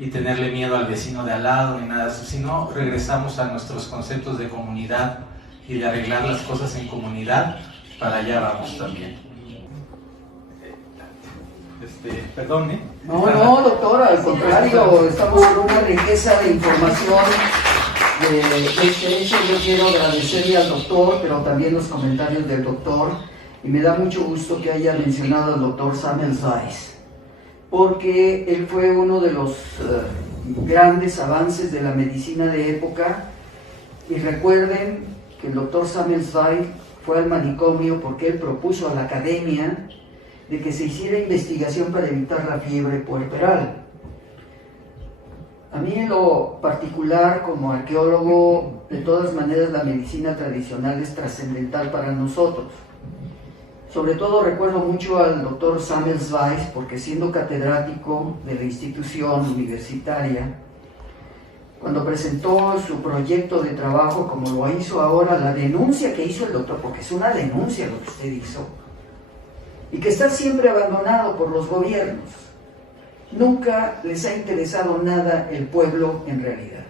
y tenerle miedo al vecino de al lado ni nada de eso, sino regresamos a nuestros conceptos de comunidad y de arreglar las cosas en comunidad. Para allá vamos también. Perdón, ¿eh? No, doctora, al contrario, estamos con una riqueza de información. De este hecho, yo quiero agradecerle al doctor, pero también los comentarios del doctor, y me da mucho gusto que haya mencionado al doctor Samuel Zeiss, porque él fue uno de los grandes avances de la medicina de época. Y recuerden que el doctor Samuel Zeiss fue al manicomio porque él propuso a la academia de que se hiciera investigación para evitar la fiebre puerperal. A mí en lo particular, como arqueólogo, de todas maneras la medicina tradicional es trascendental para nosotros. Sobre todo recuerdo mucho al doctor Samuel Zeiss, porque siendo catedrático de la institución universitaria, cuando presentó su proyecto de trabajo, como lo hizo ahora, la denuncia que hizo el doctor, porque es una denuncia lo que usted hizo, y que está siempre abandonado por los gobiernos. Nunca les ha interesado nada el pueblo en realidad.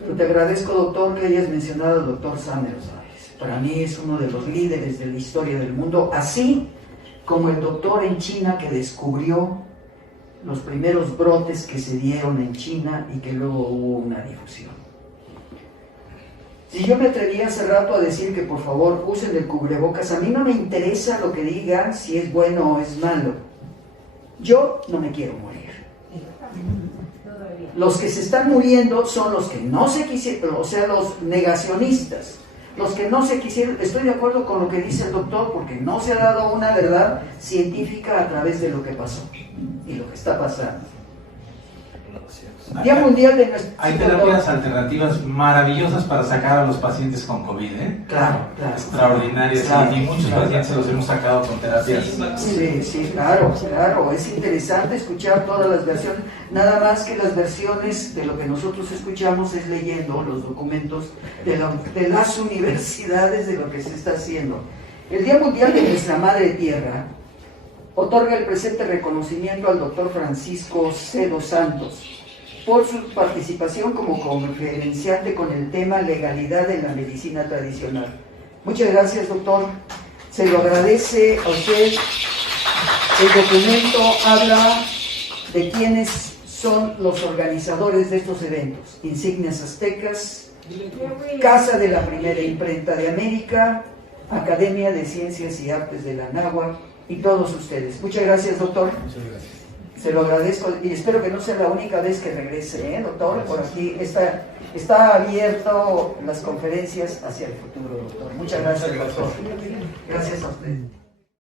Pero te agradezco, doctor, que hayas mencionado al doctor Samuel Zeiss. Para mí es uno de los líderes de la historia del mundo, así como el doctor en China que descubrió los primeros brotes que se dieron en China y que luego hubo una difusión. Si yo me atrevía hace rato a decir que por favor usen el cubrebocas, a mí no me interesa lo que digan, si es bueno o es malo. Yo no me quiero morir. Los que se están muriendo son los que no se quisieron, o sea, los negacionistas. Los que no se quisieron, estoy de acuerdo con lo que dice el doctor, porque no se ha dado una verdad científica a través de lo que pasó y lo que está pasando. Día Mundial de nuestro... Hay terapias alternativas maravillosas para sacar a los pacientes con COVID, ¿eh? Claro, claro. Extraordinarias, Claro, y muchos pacientes los hemos sacado con terapias. Sí, claro. Es interesante escuchar todas las versiones, nada más que las versiones de lo que nosotros escuchamos es leyendo los documentos de las universidades de lo que se está haciendo. El Día Mundial de nuestra Madre Tierra otorga el presente reconocimiento al doctor Francisco C. dos Santos por su participación como conferenciante con el tema legalidad en la medicina tradicional. Muchas gracias, doctor. Se lo agradece a usted. El documento habla de quiénes son los organizadores de estos eventos. Insignias Aztecas, Casa de la Primera Imprenta de América, Academia de Ciencias y Artes de la Anáhuac y todos ustedes. Muchas gracias, doctor. Muchas gracias. Se lo agradezco y espero que no sea la única vez que regrese, doctor. Por aquí está abierto las conferencias hacia el futuro, doctor. Muchas gracias, doctor. Gracias a usted.